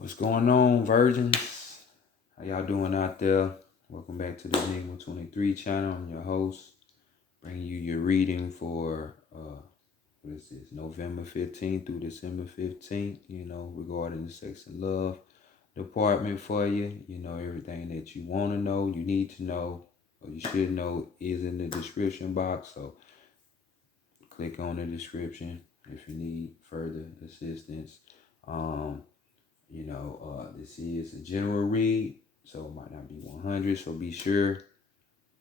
What's going on, virgins? How y'all doing out there? Welcome back to the Enigma 23 channel. I'm your host, bringing you your reading for what is this? November 15th through December 15th. Regarding the sex and love department for you. Everything that you want to know, you need to know, or you should know is in the description box. So click on the description if you need further assistance. This is a general read, so it might not be 100. So be sure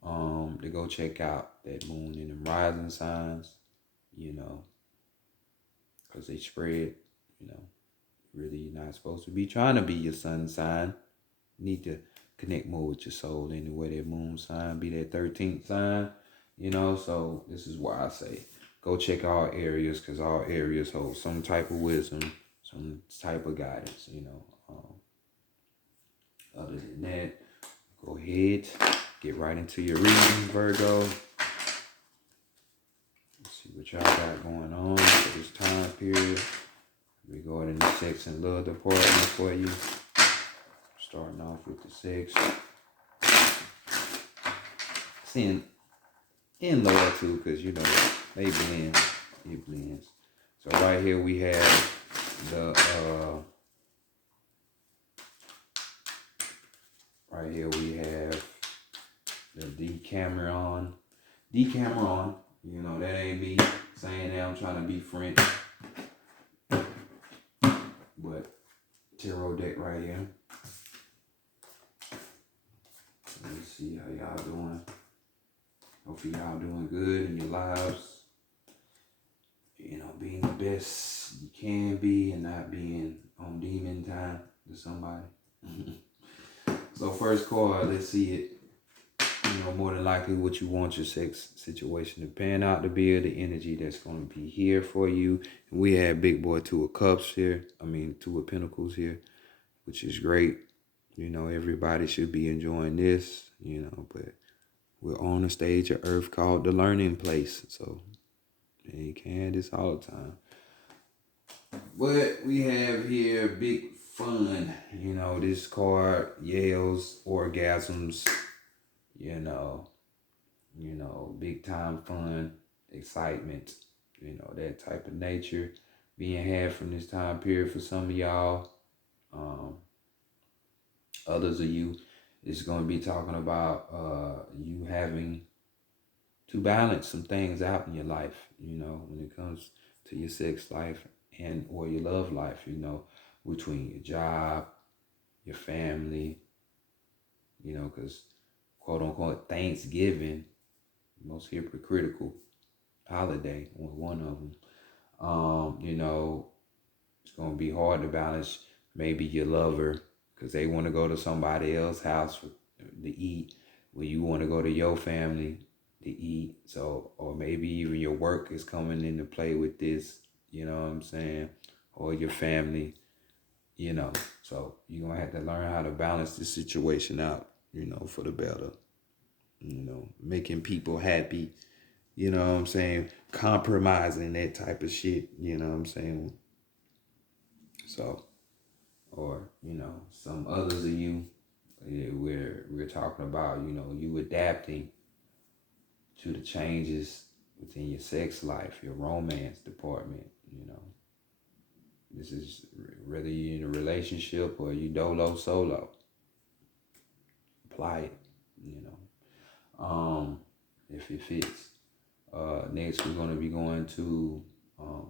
to go check out that moon and them rising signs, because they spread, you know. Really, you're not supposed to be trying to be your sun sign. You need to connect more with your soul anyway. That moon sign be that 13th sign, So this is why I say go check all areas, because all areas hold some type of wisdom, some type of guidance. Other than that, go ahead, get right into your reading, Virgo. Let's see what y'all got going on for this time period. We go in the sex and love department for you. Starting off with the sex. Seeing in love too, because they blend. It blends. So right here we have the Decameron. Decameron, that ain't me saying that I'm trying to be French. But tarot deck right here. Let me see how y'all doing. Hopefully y'all doing good in your lives. Being the best you can be and not being on demon time to somebody. So first card, let's see it. More than likely what you want your sex situation to pan out to be, the energy that's going to be here for you. And we have big boy Two of Cups here. Two of Pentacles here, which is great. Everybody should be enjoying this, but we're on a stage of Earth called the learning place. So you can't have this all the time. But we have here big fun. This card yells orgasms, big time fun, excitement, that type of nature being had from this time period for some of y'all. Others of you, it's going to be talking about you having to balance some things out in your life, when it comes to your sex life and or your love life, between your job, your family, because quote unquote Thanksgiving, most hypocritical holiday, one of them. It's going to be hard to balance maybe your lover because they want to go to somebody else's house to eat, when you want to go to your family to eat. So, or maybe even your work is coming into play with this, you know what I'm saying? Or your family, So you're going to have to learn how to balance this situation out, for the better. Making people happy, you know what I'm saying? Compromising that type of shit, you know what I'm saying? So, or, some others of you, we're talking about, you adapting to the changes within your sex life, your romance department, This is whether you're in a relationship or you dolo solo. Apply it, if it fits. Next, we're going to be going to what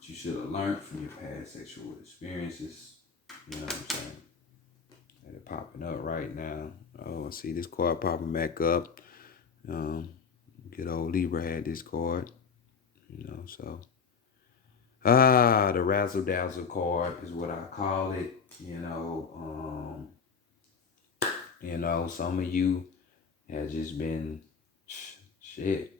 you should have learned from your past sexual experiences. You know what I'm saying? They're popping up right now. Oh, I see this card popping back up. Good old Libra had this card, so. The Razzle Dazzle card is what I call it. Some of you have just been shit.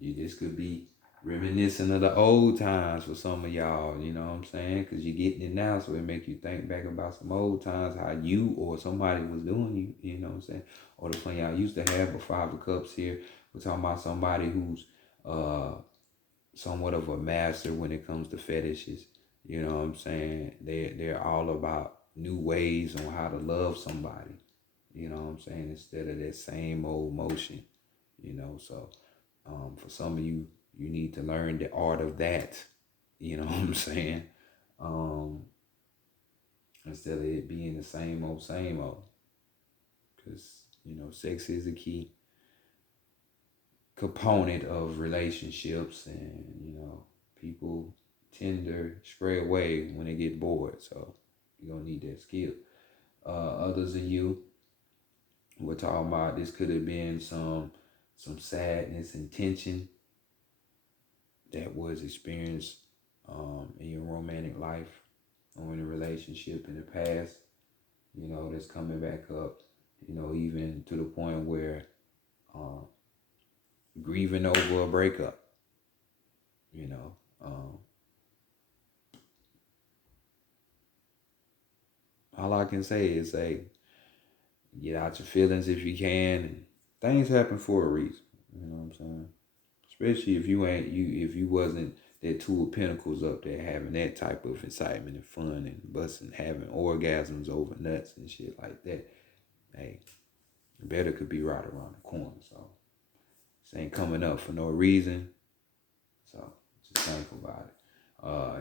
This could be reminiscent of the old times for some of y'all, you know what I'm saying? Because you're getting it now, so it make you think back about some old times, how you or somebody was doing you, you know what I'm saying? Or the fun y'all used to have a Five of Cups here. We're talking about somebody who's somewhat of a master when it comes to fetishes. You know what I'm saying? They're all about new ways on how to love somebody. You know what I'm saying? Instead of that same old motion. So for some of you, you need to learn the art of that. You know what I'm saying? Um, Instead of it being the same old, same old. Because, sex is a key component of relationships, and, people tend to stray away when they get bored. So you're going to need that skill. Others of you, we're talking about this could have been some sadness and tension that was experienced in your romantic life or in a relationship in the past, that's coming back up, even to the point where uh, grieving over a breakup, you know. All I can say is, say, get out your feelings if you can. And things happen for a reason. You know what I'm saying? Especially if you wasn't that two of pentacles up there having that type of excitement and fun and busting, having orgasms over nuts and shit like that. Hey, better could be right around the corner. So this ain't coming up for no reason. So just think about it.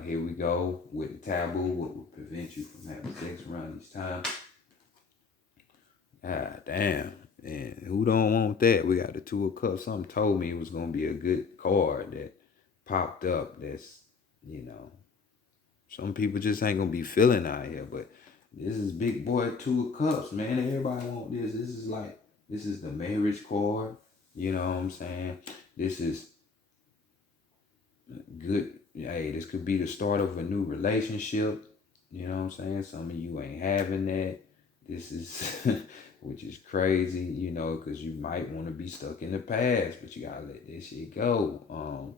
Here we go with the taboo. What would prevent you from having sex around this time? God damn. And who don't want that? We got the Two of Cups. Something told me it was going to be a good card that popped up. That's, you know, some people just ain't going to be feeling out here. But this is big boy Two of Cups, man. Everybody want this. This is the marriage card. You know what I'm saying? This is good. Hey, this could be the start of a new relationship. You know what I'm saying? Some of you ain't having that. This is, which is crazy, because you might want to be stuck in the past, but you gotta let this shit go.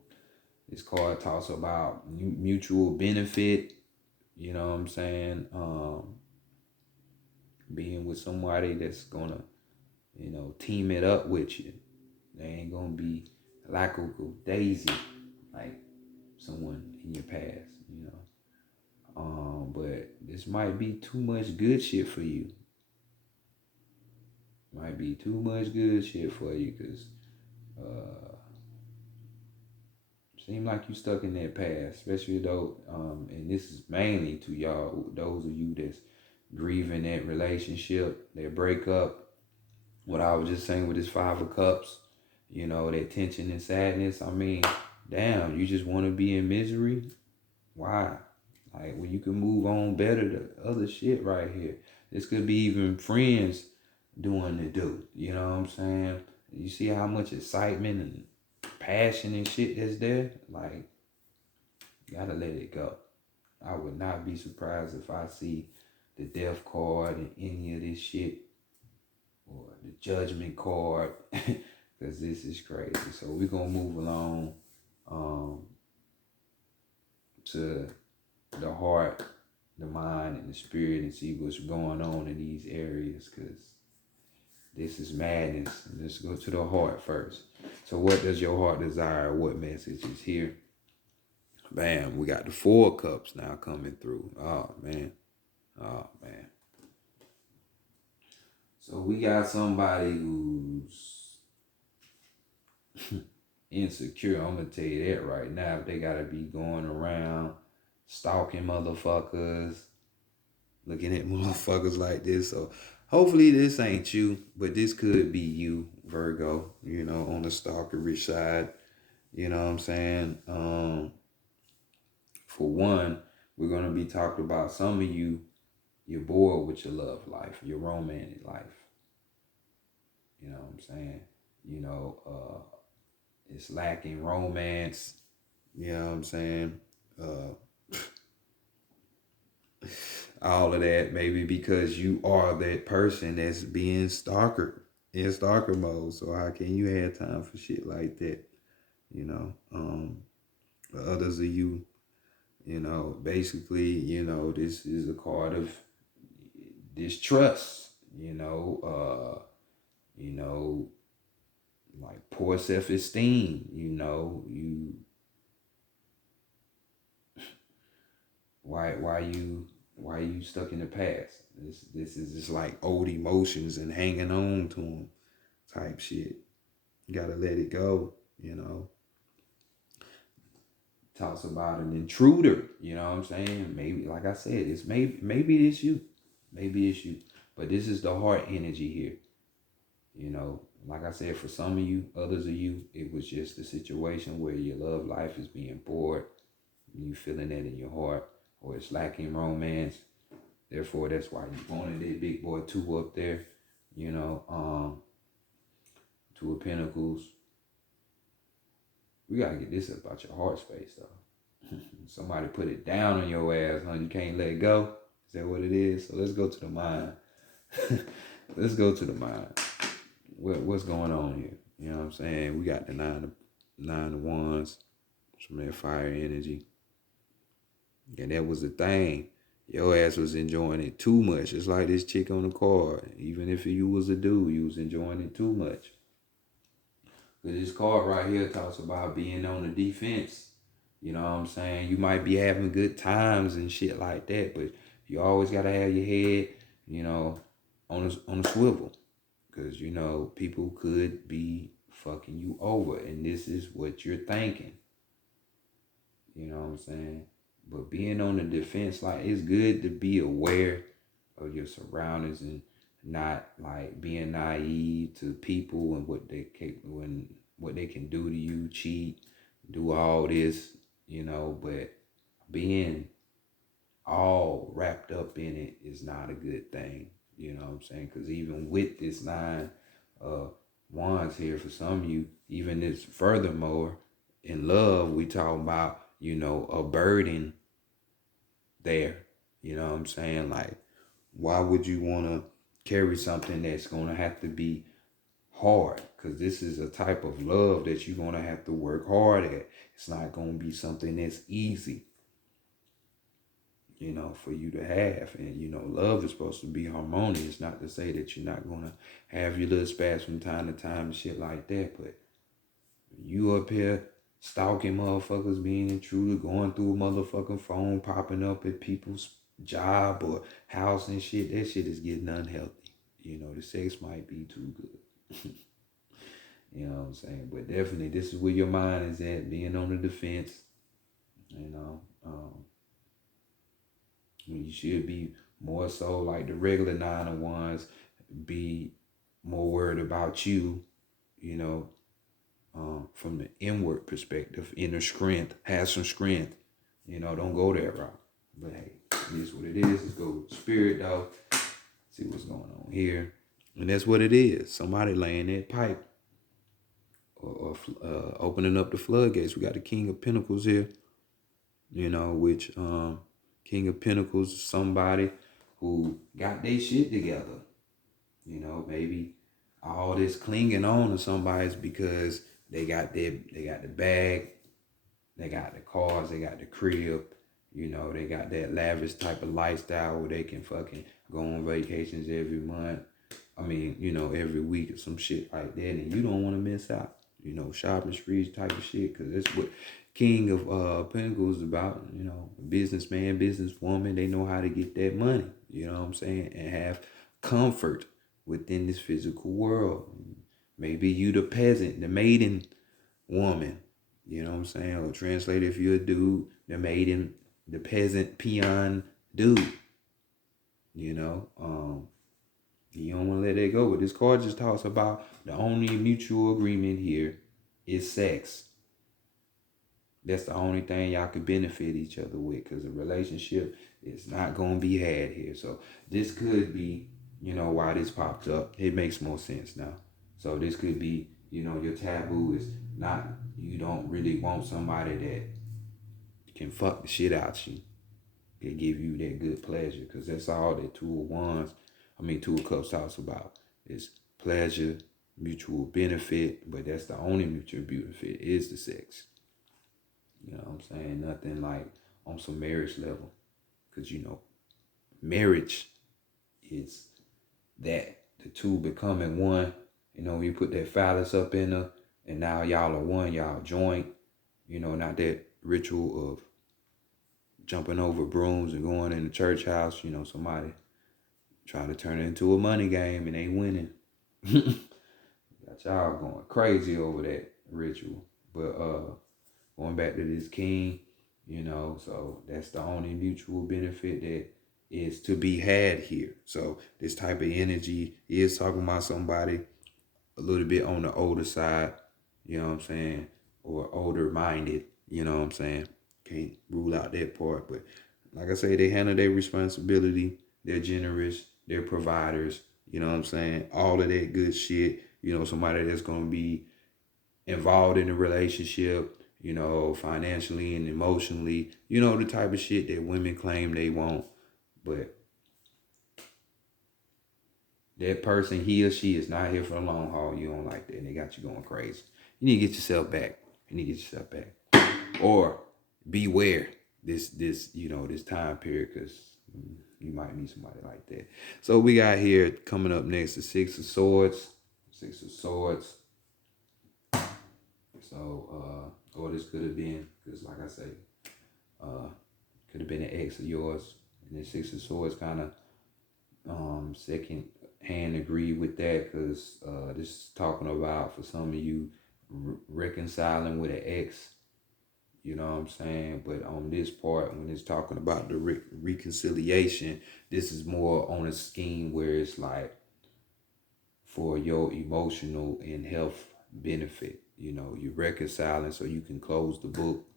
This card talks about mutual benefit. You know what I'm saying? Being with somebody that's gonna, team it up with you. They ain't gonna be like a daisy, like someone in your past, but this might be too much good shit for you. Might be too much good shit for you, because seem like you stuck in that past, especially though, and this is mainly to y'all, those of you that's grieving that relationship, that breakup. What I was just saying with this Five of Cups, that tension and sadness. I mean, damn, you just want to be in misery? Why? Like, when you can move on better to other shit right here. This could be even friends doing the do. You know what I'm saying? You see how much excitement and passion and shit that's there? Like, you gotta let it go. I would not be surprised if I see the death card in any of this shit, or the judgment card, because this is crazy. So we're gonna move along to the heart, the mind, and the spirit, and see what's going on in these areas, because this is madness. Let's go to the heart first. So what does your heart desire? What message is here? Bam, we got the Four of Cups now coming through. Oh, man. Oh, man. So we got somebody who's insecure. I'm going to tell you that right now. They got to be going around stalking motherfuckers, looking at motherfuckers like this. So hopefully this ain't you, but this could be you, Virgo, on the stalkerish side. You know what I'm saying? For one, we're going to be talking about some of you, you're bored with your love life, your romantic life. You know what I'm saying? It's lacking romance. You know what I'm saying? All of that, maybe because you are that person that's being stalker, in stalker mode. So how can you have time for shit like that? The others of you, basically, this is a card of distrust, like poor self-esteem, you why you stuck in the past? This is just like old emotions and hanging on to them type shit. You gotta let it go, you know. Talks about an intruder, you know what I'm saying? Maybe, like I said, it's maybe it's you. Maybe it's you. But this is the heart energy here. You know, like I said, for some of you, others of you, it was just a situation where your love life is being bored, you feeling that in your heart, or it's lacking romance. Therefore, that's why you wanted that big boy two up there, you know, two of pentacles. We gotta get this about your heart space though. Somebody put it down on your ass, huh? You can't let go. Is that what it is? So let's go to the mind. Let's go to the mind. What's going on here? You know what I'm saying? We got the nine of wands, some of that fire energy. And that was the thing. Your ass was enjoying it too much. It's like this chick on the card. Even if you was a dude, you was enjoying it too much. But this card right here talks about being on the defense. You know what I'm saying? You might be having good times and shit like that, but you always gotta have your head, you know, on a swivel. Because, you know, people could be fucking you over. And this is what you're thinking. You know what I'm saying? But being on the defense, like, it's good to be aware of your surroundings and not like being naive to people and what they can do to you, cheat, do all this, you know, but being all wrapped up in it is not a good thing. You know what I'm saying? Because even with this nine wands here, for some of you, even this furthermore, in love, we talking about, you know, a burden there. You know what I'm saying? Like, why would you want to carry something that's going to have to be hard? Because this is a type of love that you're going to have to work hard at. It's not going to be something that's easy, you know, for you to have. And, you know, love is supposed to be harmonious, not to say that you're not going to have your little spats from time to time and shit like that. But you up here stalking motherfuckers, being intruder, going through a motherfucking phone, popping up at people's job or house and shit, that shit is getting unhealthy. You know, the sex might be too good. You know what I'm saying? But definitely, this is where your mind is at, being on the defense. You know, you should be more so like the regular nine of wands, be more worried about you, you know, from the inward perspective, inner strength, have some strength. You know, don't go that route. But hey, it is what it is. Let's go with spirit though. See what's going on here. And that's what it is. Somebody laying that pipe or opening up the floodgates. We got the King of Pentacles here, you know, which King of Pentacles is somebody who got their shit together. You know, maybe all this clinging on to somebody's because they got the bag, they got the cars, they got the crib, you know, they got that lavish type of lifestyle where they can fucking go on vacations every month. I mean, you know, every week or some shit like that, and you don't want to miss out. You know, shopping sprees type of shit, because that's what King of Pentacles is about. You know, businessman, businesswoman, they know how to get that money. You know what I'm saying? And have comfort within this physical world. Maybe you the peasant, the maiden woman. You know what I'm saying? Or translate if you're a dude, the maiden, the peasant peon dude. You know, you don't want to let that go. But this card just talks about the only mutual agreement here is sex. That's the only thing y'all could benefit each other with, because a relationship is not going to be had here. So this could be, you know, why this popped up. It makes more sense now. So this could be, you know, your taboo is not, you don't really want somebody that can fuck the shit out you. It give you that good pleasure, because that's all that Two of Cups talks about is pleasure, mutual benefit, but that's the only mutual benefit is the sex. You know what I'm saying? Nothing like on some marriage level, because, you know, marriage is that, the two becoming one. You know, you put that phallus up in her, and now y'all are one, y'all joint. You know, not that ritual of jumping over brooms and going in the church house. Somebody trying to turn it into a money game and they winning. Got y'all going crazy over that ritual. But going back to this king, so that's the only mutual benefit that is to be had here. So this type of energy is talking about somebody a little bit on the older side, you know what I'm saying, or older minded, you know what I'm saying. Can't rule out that part, but like I say, they handle their responsibility. They're generous. They're providers. You know what I'm saying? All of that good shit. Somebody that's gonna be involved in a relationship. Financially and emotionally. The type of shit that women claim they want, but that person, he or she, is not here for the long haul. You don't like that, and they got you going crazy. You need to get yourself back. Or beware this time period, because you might meet somebody like that. So we got here coming up next the Six of Swords. So, or this could have been, because like I say, could have been an ex of yours, and the Six of Swords kind of second hand agree with that, because this is talking about, for some of you, reconciling with an ex. You know what I'm saying? But on this part, when it's talking about the reconciliation, this is more on a scheme where it's like for your emotional and health benefit. You're reconciling so you can close the book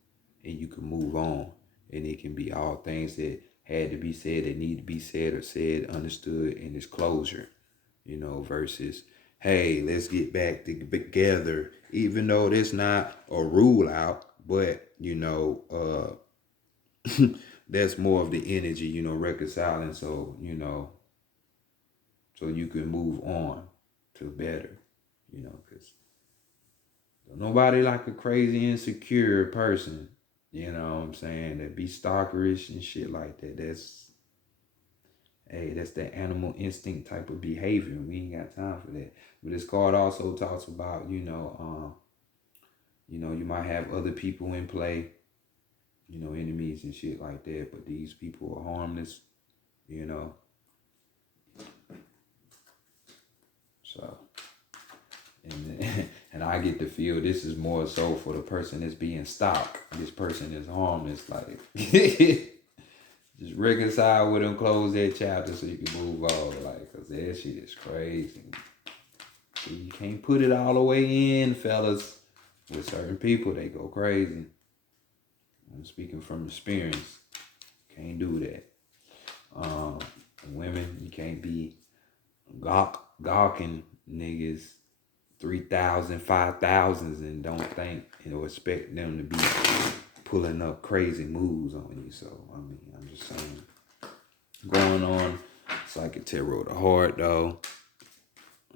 and you can move on. And it can be all things that had to be said, that need to be said or said, understood, and it's closure. Versus, hey, let's get back together, even though there's not a rule out, but that's more of the energy, reconciling, so so you can move on to better, because nobody like a crazy insecure person, what I'm saying, that be stalkerish and shit like that. That's that animal instinct type of behavior. We ain't got time for that. But this card also talks about, you might have other people in play, enemies and shit like that, but these people are harmless, So, and I get to feel this is more so for the person that's being stalked. This person is harmless, like just reconcile with them, close that chapter so you can move on, like, cause that shit is crazy. So you can't put it all the way in, fellas. With certain people, they go crazy. I'm speaking from experience. Can't do that. Women, you can't be gawking niggas 3,000, 5,000s and don't think expect them to be pulling up crazy moves on you. So I'm just saying, going on Psychic Tarot of the Heart though.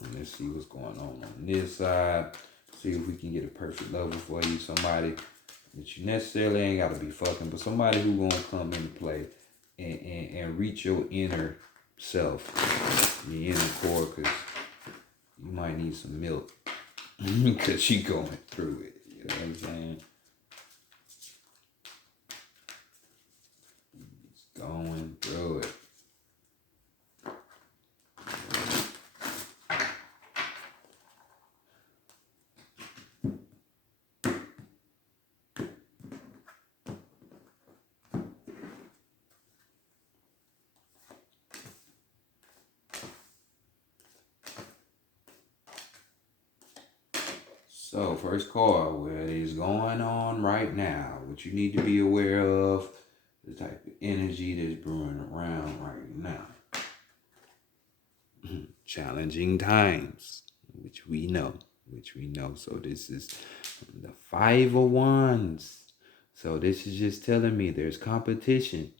And let's see what's going on this side. See if we can get a perfect lover for you. Somebody that you necessarily ain't got to be fucking, but somebody who gonna come into play and reach your inner self, your inner core, because you might need some milk because you going through it. You know what I'm saying? It's going through it. So, first card, what is going on right now? What you need to be aware of, the type of energy that's brewing around right now. Challenging times, which we know. So this is the Five of Wands. So this is just telling me there's competition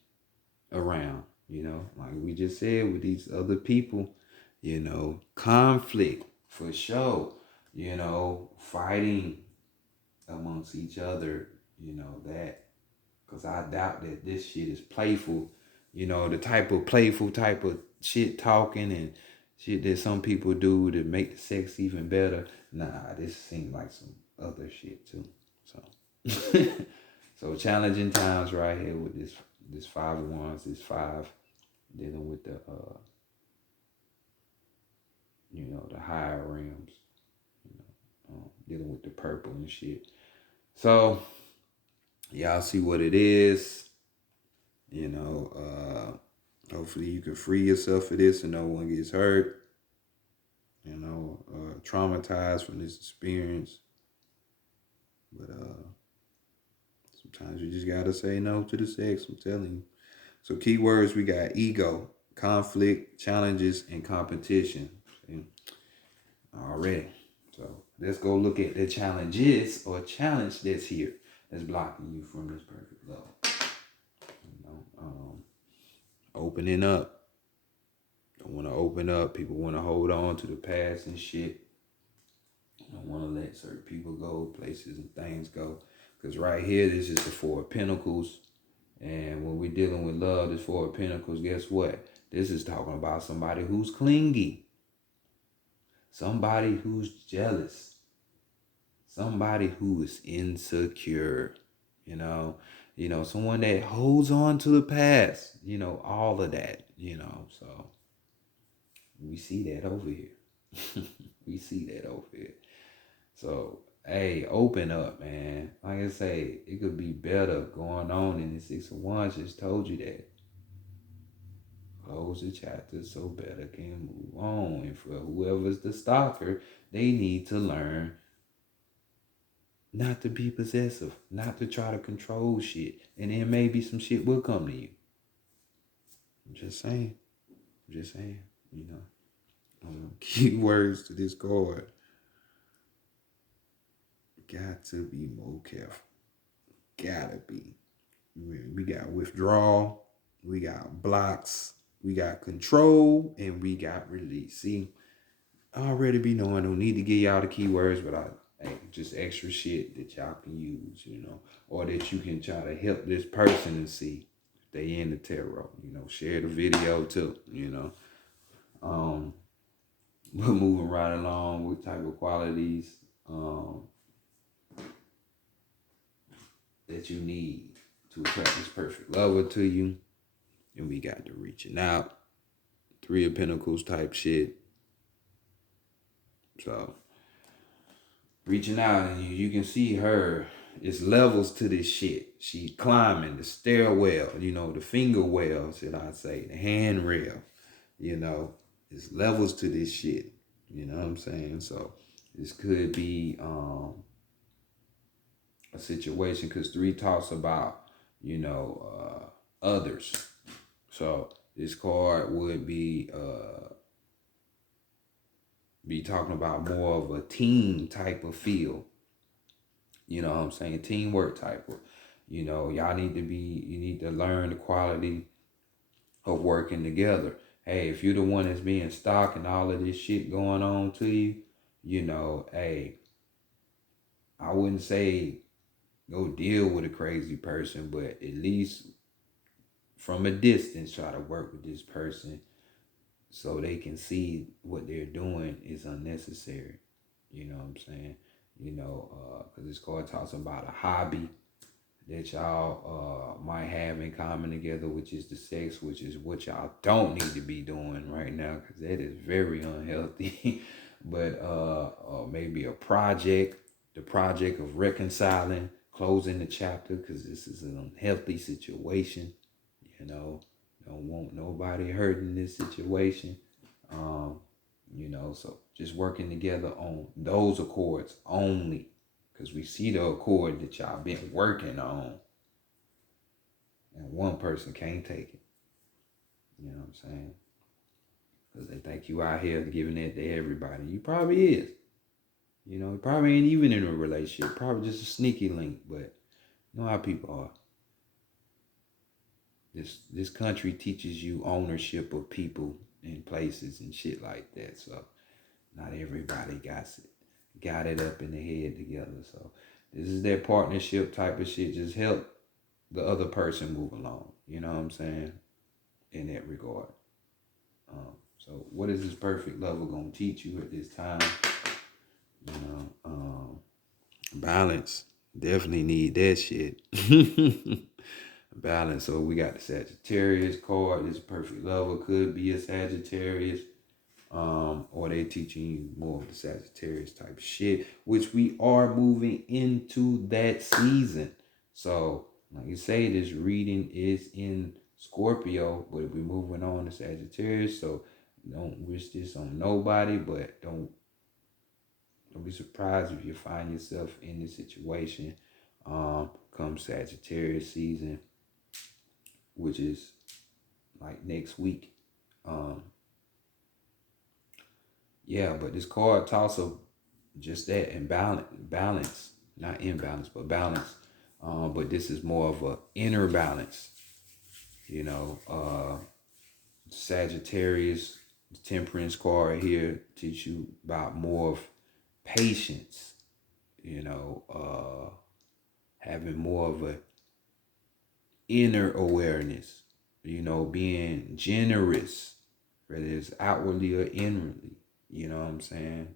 around, like we just said with these other people, conflict for sure. Fighting amongst each other, that, because I doubt that this shit is playful, the type of playful type of shit talking and shit that some people do to make the sex even better. Nah, this seems like some other shit too. So, so challenging times right here with This Five of Wands is five, dealing with the the higher realms, dealing with the purple and shit. So y'all see what it is. Hopefully you can free yourself of this and no one gets hurt. Traumatized from this experience. But sometimes you just gotta say no to the sex. I'm telling you. So keywords, we got ego, conflict, challenges, and competition. See? Already. So let's go look at the challenges or challenge that's here that's blocking you from this perfect love. Opening up. Don't want to open up. People want to hold on to the past and shit. Don't want to let certain people go, places and things go. Because right here, this is the Four of Pentacles. And when we're dealing with love, this Four of Pentacles, guess what? This is talking about somebody who's clingy. Somebody who's jealous. Somebody who is insecure. Someone that holds on to the past. All of that. So we see that over here. We see that over here. So, hey, open up, man. Like I say, it could be better going on in the Six of Wands. Just told you that. Close the chapter so better can move on. And for whoever's the stalker, they need to learn not to be possessive, not to try to control shit. And then maybe some shit will come to you. I'm just saying. Keywords to this card. Got to be more careful. Gotta be. We got withdrawal, we got blocks, we got control, and we got release. See, I already be knowing. I don't need to give y'all the keywords, but just extra shit that y'all can use, or that you can try to help this person and see if they in the tarot. Share the video too. We're moving right along with type of qualities that you need to attract this perfect lover to you. And we got the reaching out, Three of Pentacles type shit. So reaching out, and you can see her. It's levels to this shit. She climbing the stairwell, the finger well, should I say, the handrail. It's levels to this shit. You know what I'm saying? So this could be a situation, because three talks about, others. So this card would be talking about more of a team type of feel. You know what I'm saying? Teamwork type of, y'all need to learn the quality of working together. Hey, if you're the one that's being stalked and all of this shit going on to you, hey, I wouldn't say go deal with a crazy person, but at least from a distance, try to work with this person so they can see what they're doing is unnecessary. You know what I'm saying? Because this card talks about a hobby that y'all might have in common together, which is the sex, which is what y'all don't need to be doing right now, because that is very unhealthy. But maybe a project, the project of reconciling, closing the chapter, because this is an unhealthy situation. Don't want nobody hurt in this situation. So just working together on those accords only, because we see the accord that y'all been working on, and one person can't take it. You know what I'm saying? Because they think you out here giving it to everybody. You probably is. You probably ain't even in a relationship. Probably just a sneaky link, but you know how people are. This country teaches you ownership of people and places and shit like that. So not everybody got it up in the head together. So this is their partnership type of shit. Just help the other person move along. You know what I'm saying? In that regard. So what is this perfect lover gonna teach you at this time? Balance. Definitely need that shit. balance. So we got the Sagittarius card. This perfect lover could be a Sagittarius. Or they teaching you more of the Sagittarius type of shit, which we are moving into that season. So, like you say, this reading is in Scorpio, but we're moving on to Sagittarius. So, don't wish this on nobody, but don't be surprised if you find yourself in this situation. Come Sagittarius season, which is like next week. Um, yeah, but this card talks of just that and balance, not imbalance, but balance. But this is more of a inner balance, you know. Sagittarius, the Temperance card here teach you about more of patience, you know, having more of a inner awareness, you know, being generous, whether it's outwardly or inwardly. You know what I'm saying?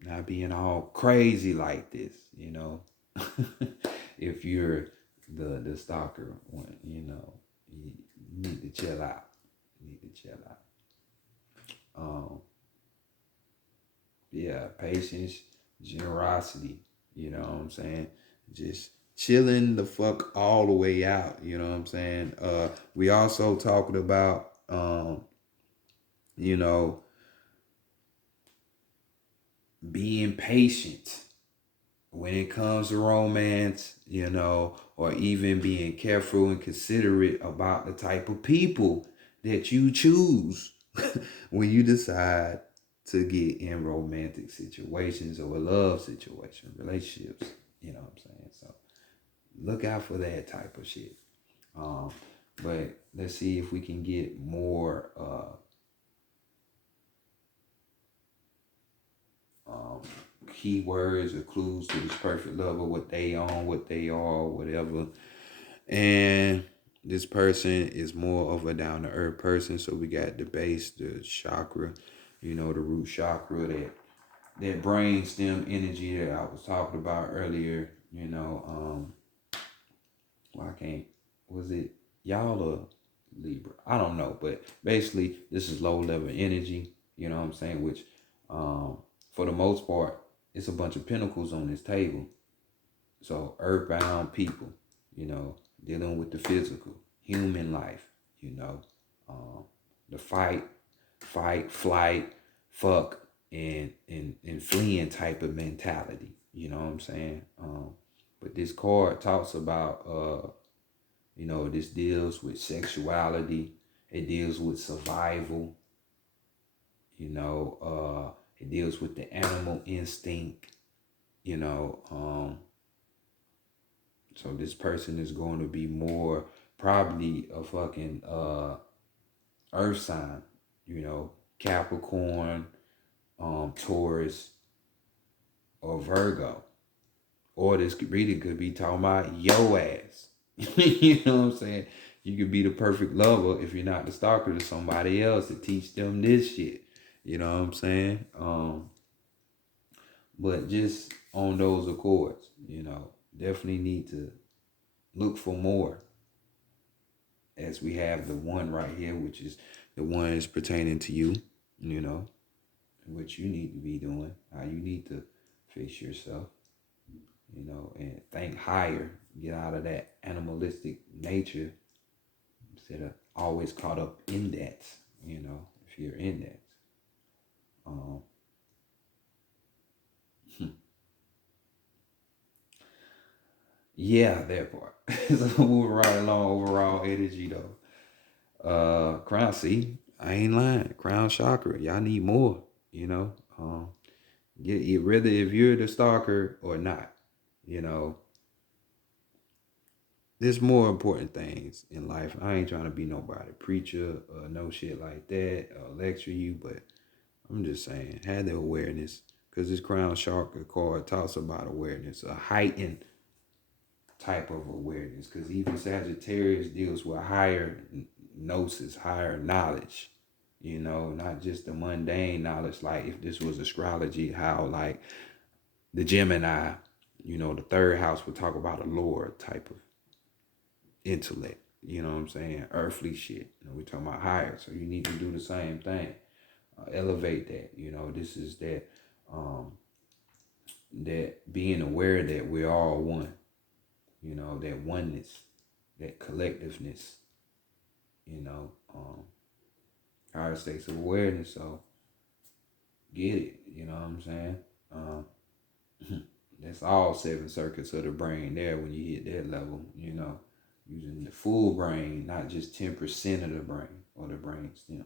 Not being all crazy like this, you know. If you're the stalker, you know, you need to chill out. You need to chill out. Um, yeah, patience, generosity. You know what I'm saying? Just chilling the fuck all the way out. You know what I'm saying? We also talking about you know, being patient when it comes to romance, you know, or even being careful and considerate about the type of people that you choose when you decide to get in romantic situations or a love situation, relationships, you know what I'm saying? So look out for that type of shit. Um, but let's see if we can get more um, keywords or clues to this perfect lover, what they on, what they are, whatever. And this person is more of a down to earth person. So we got the base, the chakra, you know, the root chakra, that brain stem energy that I was talking about earlier. You know, well, I can't. Was it y'all or Libra? I don't know, but basically, this is low level energy. You know what I'm saying? Which, for the most part, it's a bunch of pentacles on this table. So earthbound people, you know, dealing with the physical, human life, you know, the flight, fuck, and fleeing type of mentality. You know what I'm saying? But this card talks about, you know, this deals with sexuality. It deals with survival. You know, it deals with the animal instinct. You know, so this person is going to be more probably a fucking earth sign, you know, Capricorn, Taurus, or Virgo. Or this really could be talking about your ass. You know what I'm saying? You could be the perfect lover if you're not the stalker to somebody else to teach them this shit. You know what I'm saying? But just on those accords, you know, definitely need to look for more, as we have the one right here, which is the ones pertaining to you, you know, what you need to be doing, how you need to fix yourself, you know, and think higher, get out of that animalistic nature instead of always caught up in that, you know, if you're in that. Um, yeah, that part. So moving right along overall energy though. Crown, see, I ain't lying. Crown chakra, y'all need more, you know. Whether if you're the stalker or not, you know, there's more important things in life. I ain't trying to be nobody preacher or no shit like that or lecture you, but I'm just saying, have the awareness, because this crown chakra card talks about awareness, a heightened type of awareness, because even Sagittarius deals with higher gnosis, higher knowledge, you know, not just the mundane knowledge. Like if this was astrology, how like the Gemini, The third house would talk about a lower type of intellect. You know what I'm saying? Earthly shit. We're talking about higher. So you need to do the same thing. Elevate that. This is that being aware that we're all one. That oneness, that collectiveness. Higher states of awareness. So get it. You know what I'm saying? That's all 7 circuits of the brain there when you hit that level. Using the full brain, not just 10% of the brain or the brain stem.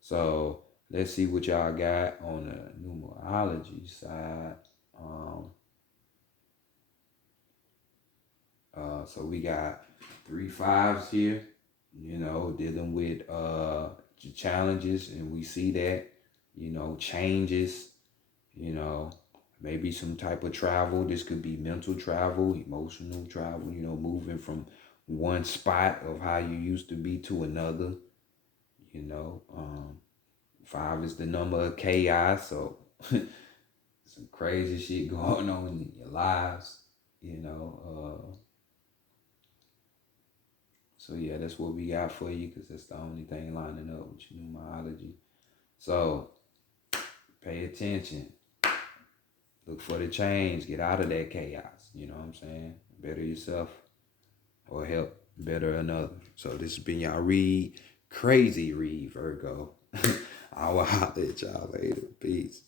So let's see what y'all got on the numerology side. So we got 3 5s here, dealing with challenges, and we see that, changes, maybe some type of travel. This could be mental travel, emotional travel, moving from one spot of how you used to be to another. 5 is the number of chaos, so some crazy shit going on in your lives, So yeah, that's what we got for you, because that's the only thing lining up with your numerology. So pay attention. Look for the change. Get out of that chaos. You know what I'm saying? Better yourself or help better another. So this has been y'all crazy read, Virgo. I will holler at y'all later. Peace.